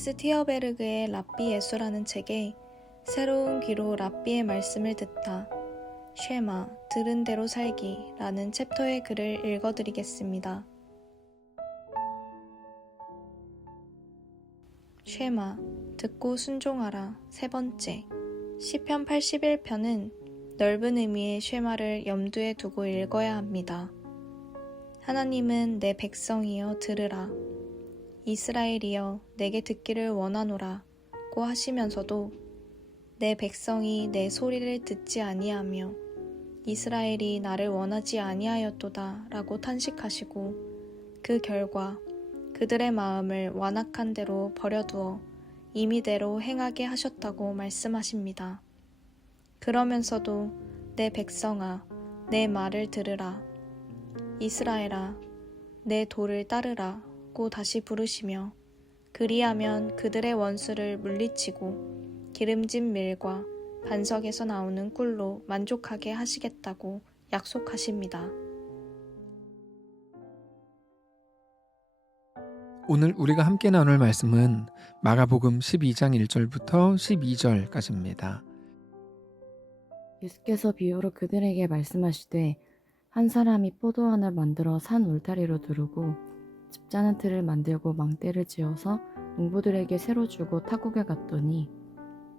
요하네스 티어베르그의 랍비 예수라는 책에 새로운 귀로 랍비의 말씀을 듣다. 쉐마, 들은 대로 살기 라는 챕터의 글을 읽어드리겠습니다. 쉐마, 듣고 순종하라. 세 번째, 시편 81편은 넓은 의미의 쉐마를 염두에 두고 읽어야 합니다. 하나님은 내 백성이여 들으라. 이스라엘이여 내게 듣기를 원하노라 고 하시면서도 내 백성이 내 소리를 듣지 아니하며 이스라엘이 나를 원하지 아니하였도다 라고 탄식하시고 그 결과 그들의 마음을 완악한 대로 버려두어 임의대로 행하게 하셨다고 말씀하십니다. 그러면서도 내 백성아 내 말을 들으라. 이스라엘아 내 도를 따르라 고 다시 부르시며 그리하면 그들의 원수를 물리치고 기름진 밀과 반석에서 나오는 꿀로 만족하게 하시겠다고 약속하십니다. 오늘 우리가 함께 나눌 말씀은 마가복음 12장 1절부터 12절까지입니다. 예수께서 비유로 그들에게 말씀하시되 한 사람이 포도원을 만들어 산 울타리로 두르고 집자는 틀을 만들고 망대를 지어서 농부들에게 새로 주고 타국에 갔더니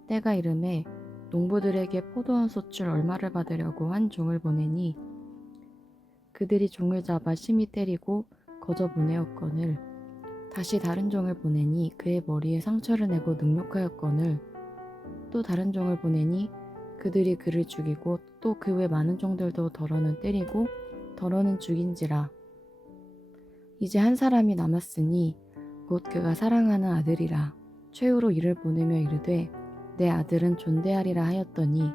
때가 이름에 농부들에게 포도원 소출 얼마를 받으려고 한 종을 보내니 그들이 종을 잡아 심히 때리고 거저 보내었거늘 다시 다른 종을 보내니 그의 머리에 상처를 내고 능욕하였거늘 또 다른 종을 보내니 그들이 그를 죽이고 또 그 외 많은 종들도 더러는 때리고 더러는 죽인지라. 이제 한 사람이 남았으니 곧 그가 사랑하는 아들이라. 최후로 이를 보내며 이르되 내 아들은 존대하리라 하였더니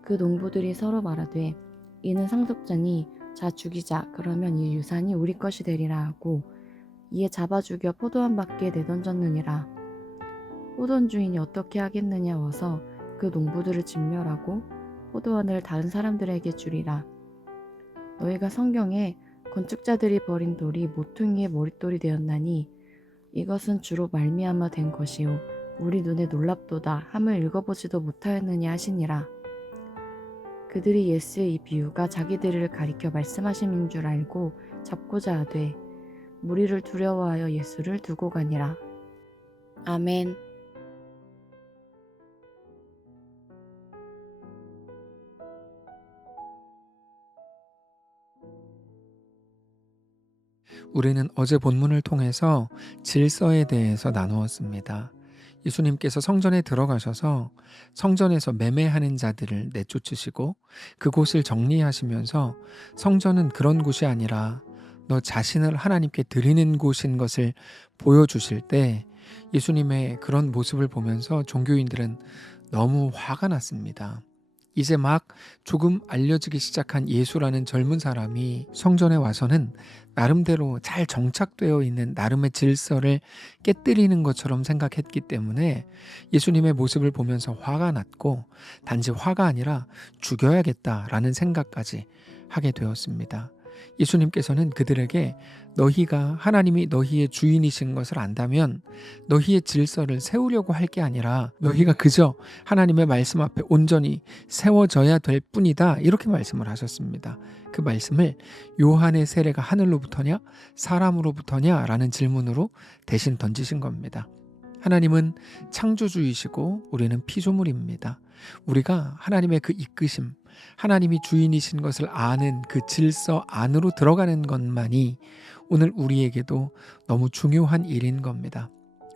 그 농부들이 서로 말하되 이는 상속자니 자 죽이자 그러면 이 유산이 우리 것이 되리라 하고 이에 잡아 죽여 포도원 밖에 내던졌느니라. 포도원 주인이 어떻게 하겠느냐 와서 그 농부들을 진멸하고 포도원을 다른 사람들에게 주리라. 너희가 성경에 건축자들이 버린 돌이 모퉁이의 머릿돌이 되었나니 이것은 주로 말미암아 된 것이요 우리 눈에 놀랍도다 함을 읽어보지도 못하였느냐 하시니라. 그들이 예수의 이 비유가 자기들을 가리켜 말씀하심인 줄 알고 잡고자 하되 무리를 두려워하여 예수를 두고 가니라. 아멘. 우리는 어제 본문을 통해서 질서에 대해서 나누었습니다. 예수님께서 성전에 들어가셔서 성전에서 매매하는 자들을 내쫓으시고 그곳을 정리하시면서 성전은 그런 곳이 아니라 너 자신을 하나님께 드리는 곳인 것을 보여주실 때 예수님의 그런 모습을 보면서 종교인들은 너무 화가 났습니다. 이제 막 조금 알려지기 시작한 예수라는 젊은 사람이 성전에 와서는 나름대로 잘 정착되어 있는 나름의 질서를 깨뜨리는 것처럼 생각했기 때문에 예수님의 모습을 보면서 화가 났고 단지 화가 아니라 죽여야겠다라는 생각까지 하게 되었습니다. 예수님께서는 그들에게 너희가 하나님이 너희의 주인이신 것을 안다면 너희의 질서를 세우려고 할 게 아니라 너희가 그저 하나님의 말씀 앞에 온전히 세워져야 될 뿐이다 이렇게 말씀을 하셨습니다. 그 말씀을 요한의 세례가 하늘로부터냐 사람으로부터냐 라는 질문으로 대신 던지신 겁니다. 하나님은 창조주이시고 우리는 피조물입니다. 우리가 하나님의 그 이끄심, 하나님이 주인이신 것을 아는 그 질서 안으로 들어가는 것만이 오늘 우리에게도 너무 중요한 일인 겁니다.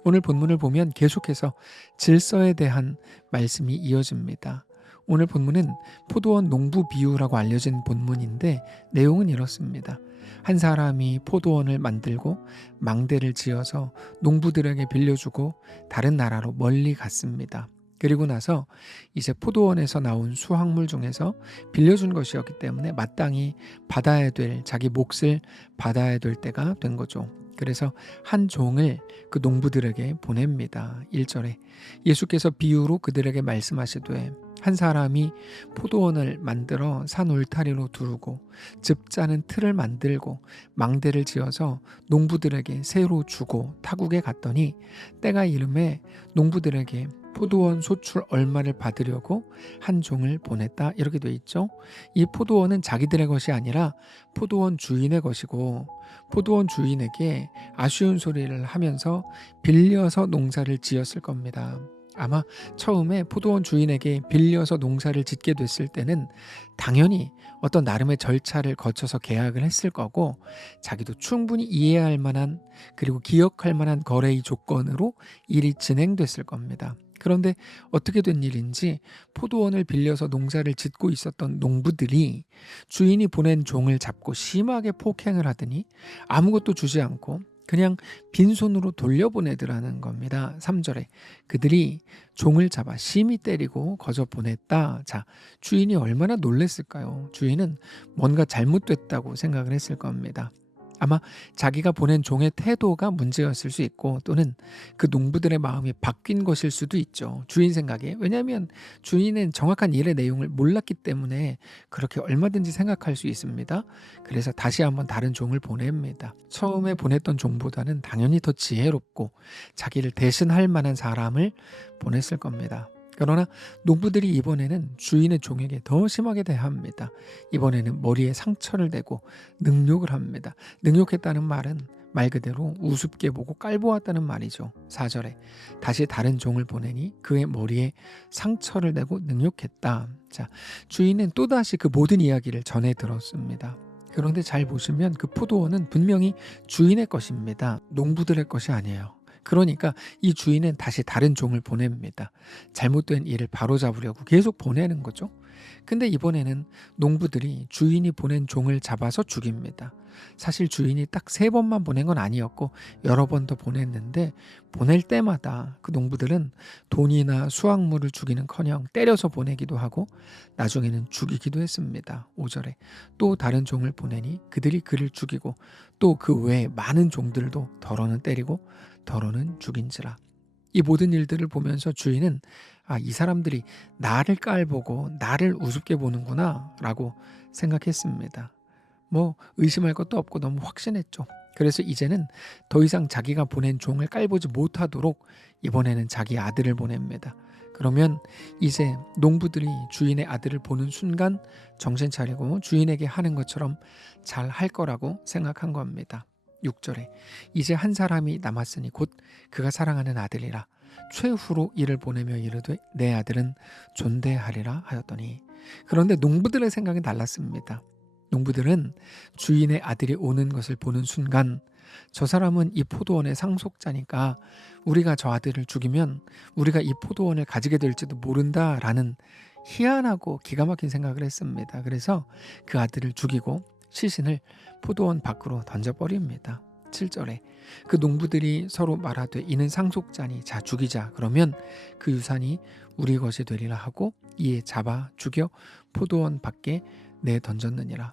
오늘 본문을 보면 계속해서 질서에 대한 말씀이 이어집니다. 오늘 본문은 포도원 농부 비유라고 알려진 본문인데 내용은 이렇습니다. 한 사람이 포도원을 만들고 망대를 지어서 농부들에게 빌려주고 다른 나라로 멀리 갔습니다. 그리고 나서 이제 포도원에서 나온 수확물 중에서 빌려준 것이었기 때문에 마땅히 받아야 될 자기 몫을 받아야 될 때가 된 거죠. 그래서 한 종을 그 농부들에게 보냅니다. 1절에 예수께서 비유로 그들에게 말씀하시되 한 사람이 포도원을 만들어 산 울타리로 두르고 즙 짜는 틀을 만들고 망대를 지어서 농부들에게 새로 주고 타국에 갔더니 때가 이름에 농부들에게 포도원 소출 얼마를 받으려고 한 종을 보냈다. 이렇게 돼 있죠. 이 포도원은 자기들의 것이 아니라 포도원 주인의 것이고 포도원 주인에게 아쉬운 소리를 하면서 빌려서 농사를 지었을 겁니다. 아마 처음에 포도원 주인에게 빌려서 농사를 짓게 됐을 때는 당연히 어떤 나름의 절차를 거쳐서 계약을 했을 거고 자기도 충분히 이해할 만한 그리고 기억할 만한 거래의 조건으로 일이 진행됐을 겁니다. 그런데 어떻게 된 일인지 포도원을 빌려서 농사를 짓고 있었던 농부들이 주인이 보낸 종을 잡고 심하게 폭행을 하더니 아무것도 주지 않고 그냥 빈손으로 돌려보내더라는 겁니다. 3절에 그들이 종을 잡아 심히 때리고 거저 보냈다. 자, 주인이 얼마나 놀랬을까요? 주인은 뭔가 잘못됐다고 생각을 했을 겁니다. 아마 자기가 보낸 종의 태도가 문제였을 수 있고 또는 그 농부들의 마음이 바뀐 것일 수도 있죠. 주인 생각에. 왜냐하면 주인은 정확한 일의 내용을 몰랐기 때문에 그렇게 얼마든지 생각할 수 있습니다. 그래서 다시 한번 다른 종을 보냅니다. 처음에 보냈던 종보다는 당연히 더 지혜롭고 자기를 대신할 만한 사람을 보냈을 겁니다. 그러나 농부들이 이번에는 주인의 종에게 더 심하게 대합니다. 이번에는 머리에 상처를 대고 능욕을 합니다. 능욕했다는 말은 말 그대로 우습게 보고 깔보았다는 말이죠. 4절에 다시 다른 종을 보내니 그의 머리에 상처를 대고 능욕했다. 자, 주인은 또다시 그 모든 이야기를 전해 들었습니다. 그런데 잘 보시면 그 포도원은 분명히 주인의 것입니다. 농부들의 것이 아니에요. 그러니까 이 주인은 다시 다른 종을 보냅니다. 잘못된 일을 바로잡으려고 계속 보내는 거죠. 근데 이번에는 농부들이 주인이 보낸 종을 잡아서 죽입니다. 사실 주인이 딱 3번만 보낸 건 아니었고 여러 번 더 보냈는데 보낼 때마다 그 농부들은 돈이나 수확물을 주기는커녕 때려서 보내기도 하고 나중에는 죽이기도 했습니다. 5절에 또 다른 종을 보내니 그들이 그를 죽이고 또 그 외에 많은 종들도 더러는 때리고 더러는 죽인지라. 이 모든 일들을 보면서 주인은 이 사람들이 나를 깔보고 나를 우습게 보는구나 라고 생각했습니다. 의심할 것도 없고 너무 확신했죠. 그래서 이제는 더 이상 자기가 보낸 종을 깔보지 못하도록 이번에는 자기 아들을 보냅니다. 그러면 이제 농부들이 주인의 아들을 보는 순간 정신 차리고 주인에게 하는 것처럼 잘 할 거라고 생각한 겁니다. 6절에 이제 한 사람이 남았으니 곧 그가 사랑하는 아들이라 최후로 이를 보내며 이르되 내 아들은 존대하리라 하였더니 그런데 농부들의 생각이 달랐습니다. 농부들은 주인의 아들이 오는 것을 보는 순간 저 사람은 이 포도원의 상속자니까 우리가 저 아들을 죽이면 우리가 이 포도원을 가지게 될지도 모른다라는 희한하고 기가 막힌 생각을 했습니다. 그래서 그 아들을 죽이고 시신을 포도원 밖으로 던져버립니다. 7절에 그 농부들이 서로 말하되 이는 상속자니 자 죽이자. 그러면 그 유산이 우리 것이 되리라 하고 이에 잡아 죽여 포도원 밖에 내던졌느니라.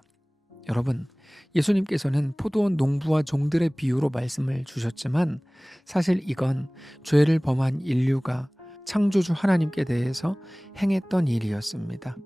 여러분, 예수님께서는 포도원 농부와 종들의 비유로 말씀을 주셨지만 사실 이건 죄를 범한 인류가 창조주 하나님께 대해서 행했던 일이었습니다.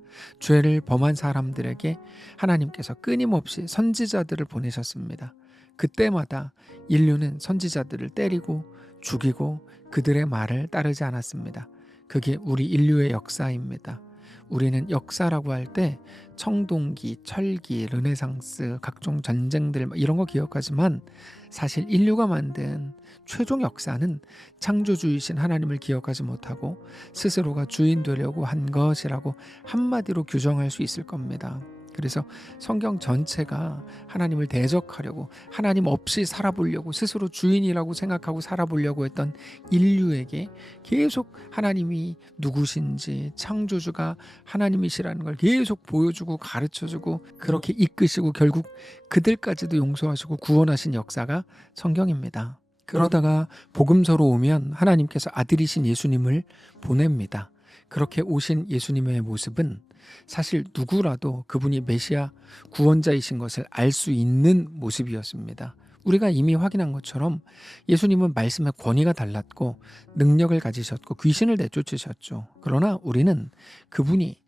죄를 범한 사람들에게 하나님께서 끊임없이 선지자들을 보내셨습니다. 그때마다 인류는 선지자들을 때리고 죽이고 그들의 말을 따르지 않았습니다. 그게 우리 인류의 역사입니다. 우리는 역사라고 할 때 청동기, 철기, 르네상스, 각종 전쟁들 이런 거 기억하지만 사실 인류가 만든 최종 역사는 창조주이신 하나님을 기억하지 못하고 스스로가 주인 되려고 한 것이라고 한마디로 규정할 수 있을 겁니다. 그래서 성경 전체가 하나님을 대적하려고 하나님 없이 살아보려고 스스로 주인이라고 생각하고 살아보려고 했던 인류에게 계속 하나님이 누구신지 창조주가 하나님이시라는 걸 계속 보여주고 가르쳐주고 그렇게 이끄시고 결국 그들까지도 용서하시고 구원하신 역사가 성경입니다. 그러다가 복음서로 오면 하나님께서 아들이신 예수님을 보냅니다. 그렇게 오신 예수님의 모습은 사실 누구라도 그분이 메시아 구원자이신 것을 알 수 있는 모습이었습니다. 우리가 이미 확인한 것처럼 예수님은 말씀의 권위가 달랐고 능력을 가지셨고 귀신을 내쫓으셨죠. 그러나 우리는 그분이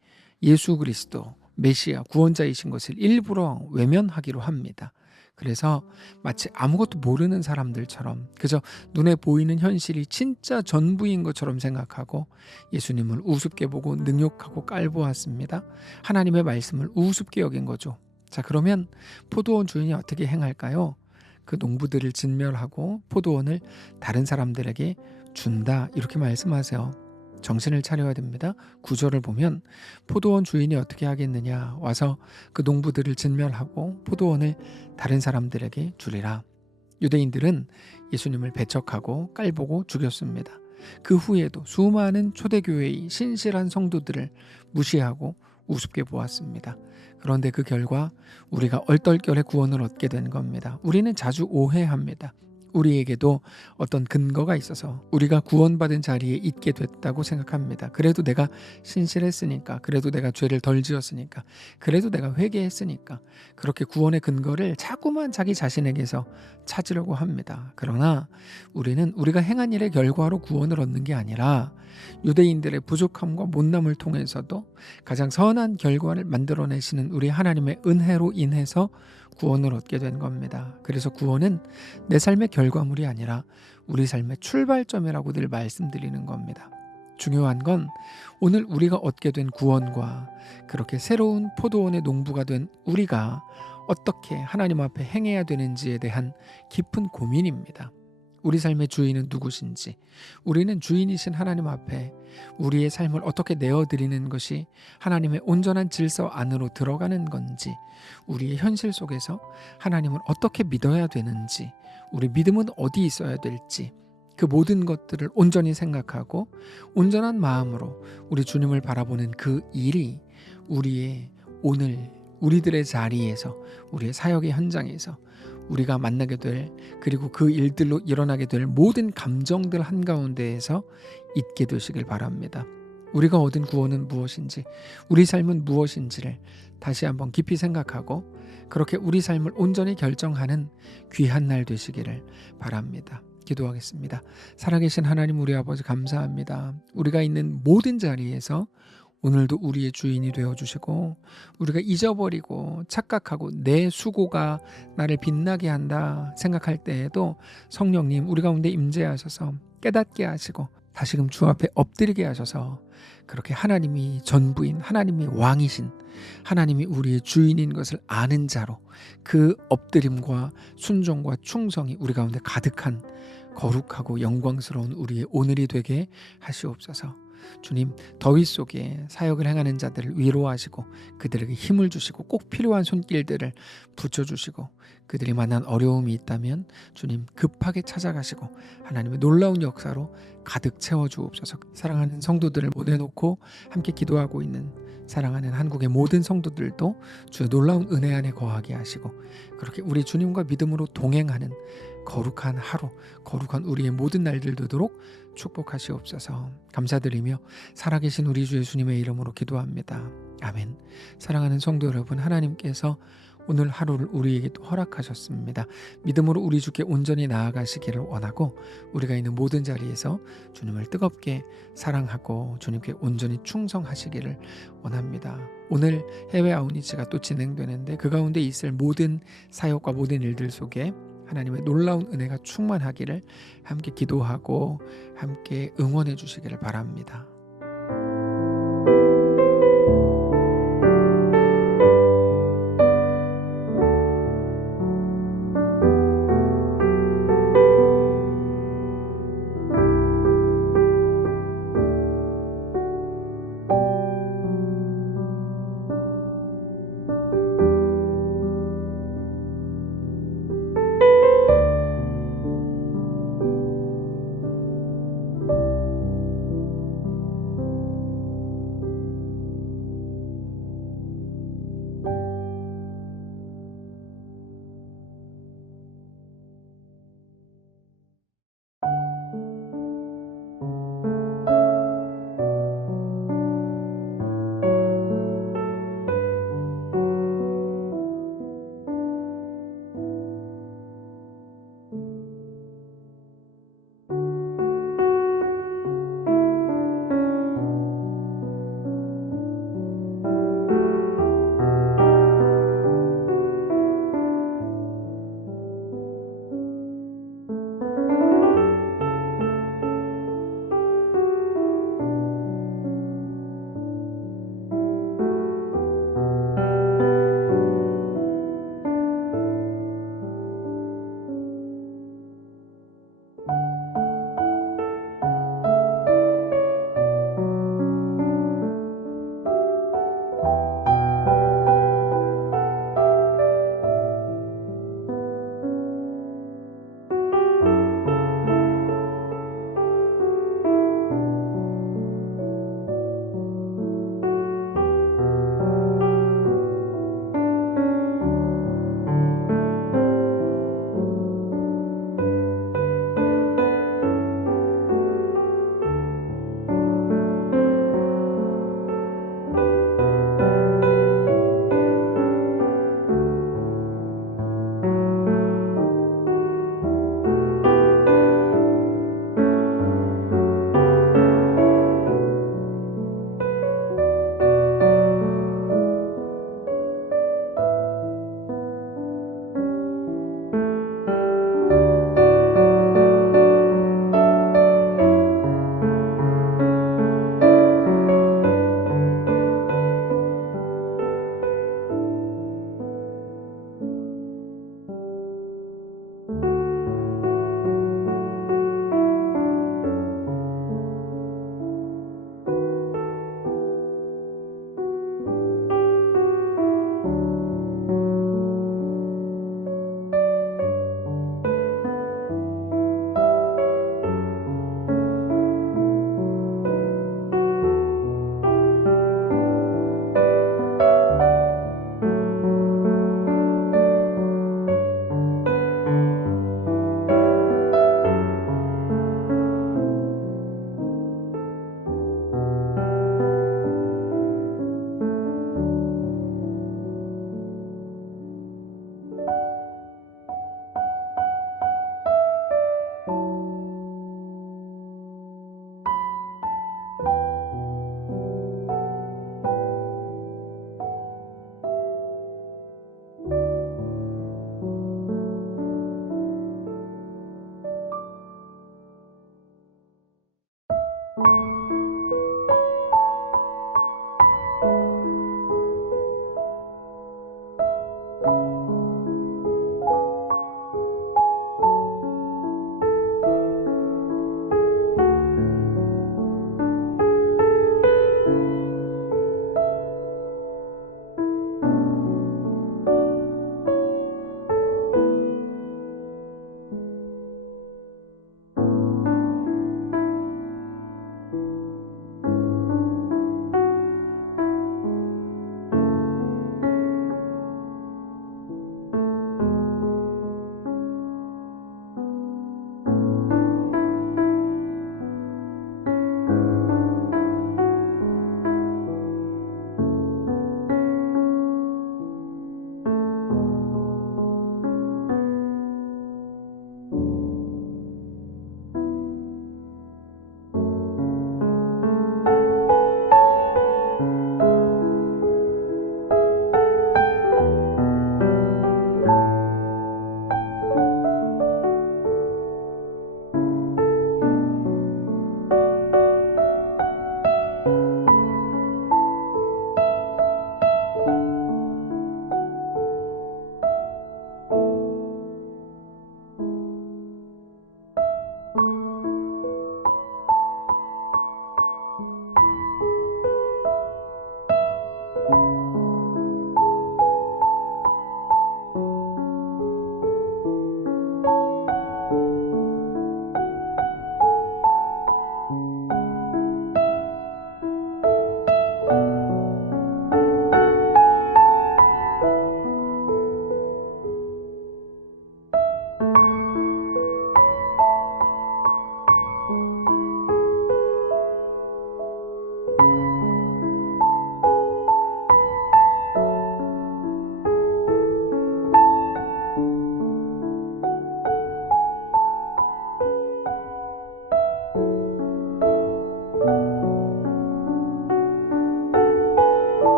예수 그리스도 메시아 구원자이신 것을 일부러 외면하기로 합니다. 그래서 마치 아무것도 모르는 사람들처럼 그저 눈에 보이는 현실이 진짜 전부인 것처럼 생각하고 예수님을 우습게 보고 능욕하고 깔보았습니다. 하나님의 말씀을 우습게 여긴 거죠. 자, 그러면 포도원 주인이 어떻게 행할까요? 그 농부들을 진멸하고 포도원을 다른 사람들에게 준다, 이렇게 말씀하세요. 정신을 차려야 됩니다. 9절을 보면 포도원 주인이 어떻게 하겠느냐, 와서 그 농부들을 진멸하고 포도원을 다른 사람들에게 주리라. 유대인들은 예수님을 배척하고 깔보고 죽였습니다. 그 후에도 수많은 초대교회의 신실한 성도들을 무시하고 우습게 보았습니다. 그런데 그 결과 우리가 얼떨결에 구원을 얻게 된 겁니다. 우리는 자주 오해합니다. 우리에게도 어떤 근거가 있어서 우리가 구원받은 자리에 있게 됐다고 생각합니다. 그래도 내가 신실했으니까, 그래도 내가 죄를 덜 지었으니까, 그래도 내가 회개했으니까, 그렇게 구원의 근거를 자꾸만 자기 자신에게서 찾으려고 합니다. 그러나 우리는 우리가 행한 일의 결과로 구원을 얻는 게 아니라 유대인들의 부족함과 못남을 통해서도 가장 선한 결과를 만들어내시는 우리 하나님의 은혜로 인해서 구원을 얻게 된 겁니다. 그래서 구원은 내 삶의 결과물이 아니라 우리 삶의 출발점이라고 늘 말씀드리는 겁니다. 중요한 건 오늘 우리가 얻게 된 구원과 그렇게 새로운 포도원의 농부가 된 우리가 어떻게 하나님 앞에 행해야 되는지에 대한 깊은 고민입니다. 우리 삶의 주인은 누구신지, 우리는 주인이신 하나님 앞에 우리의 삶을 어떻게 내어드리는 것이 하나님의 온전한 질서 안으로 들어가는 건지, 우리의 현실 속에서 하나님을 어떻게 믿어야 되는지, 우리 믿음은 어디 있어야 될지, 그 모든 것들을 온전히 생각하고 온전한 마음으로 우리 주님을 바라보는 그 일이 우리의 오늘 우리들의 자리에서, 우리의 사역의 현장에서 우리가 만나게 될, 그리고 그 일들로 일어나게 될 모든 감정들 한가운데에서 있게 되시길 바랍니다. 우리가 얻은 구원은 무엇인지, 우리 삶은 무엇인지를 다시 한번 깊이 생각하고 그렇게 우리 삶을 온전히 결정하는 귀한 날 되시기를 바랍니다. 기도하겠습니다. 살아계신 하나님, 우리 아버지 감사합니다. 우리가 있는 모든 자리에서 오늘도 우리의 주인이 되어주시고, 우리가 잊어버리고 착각하고 내 수고가 나를 빛나게 한다 생각할 때에도 성령님 우리 가운데 임재하셔서 깨닫게 하시고 다시금 주 앞에 엎드리게 하셔서 그렇게 하나님이 전부인, 하나님이 왕이신, 하나님이 우리의 주인인 것을 아는 자로 그 엎드림과 순종과 충성이 우리 가운데 가득한 거룩하고 영광스러운 우리의 오늘이 되게 하시옵소서. 주님, 더위 속에 사역을 행하는 자들을 위로하시고 그들에게 힘을 주시고 꼭 필요한 손길들을 붙여주시고, 그들이 만난 어려움이 있다면 주님 급하게 찾아가시고 하나님의 놀라운 역사로 가득 채워주옵소서. 사랑하는 성도들을 보내놓고 함께 기도하고 있는 사랑하는 한국의 모든 성도들도 주의 놀라운 은혜 안에 거하게 하시고, 그렇게 우리 주님과 믿음으로 동행하는 거룩한 하루, 거룩한 우리의 모든 날들 되도록 축복하시옵소서. 감사드리며 살아계신 우리 주 예수님의 이름으로 기도합니다. 아멘. 사랑하는 성도 여러분, 하나님께서 오늘 하루를 우리에게 또 허락하셨습니다. 믿음으로 우리 주께 온전히 나아가시기를 원하고, 우리가 있는 모든 자리에서 주님을 뜨겁게 사랑하고 주님께 온전히 충성하시기를 원합니다. 오늘 해외 아웃리치가 또 진행되는데 그 가운데 있을 모든 사역과 모든 일들 속에 하나님의 놀라운 은혜가 충만하기를 함께 기도하고 함께 응원해 주시기를 바랍니다.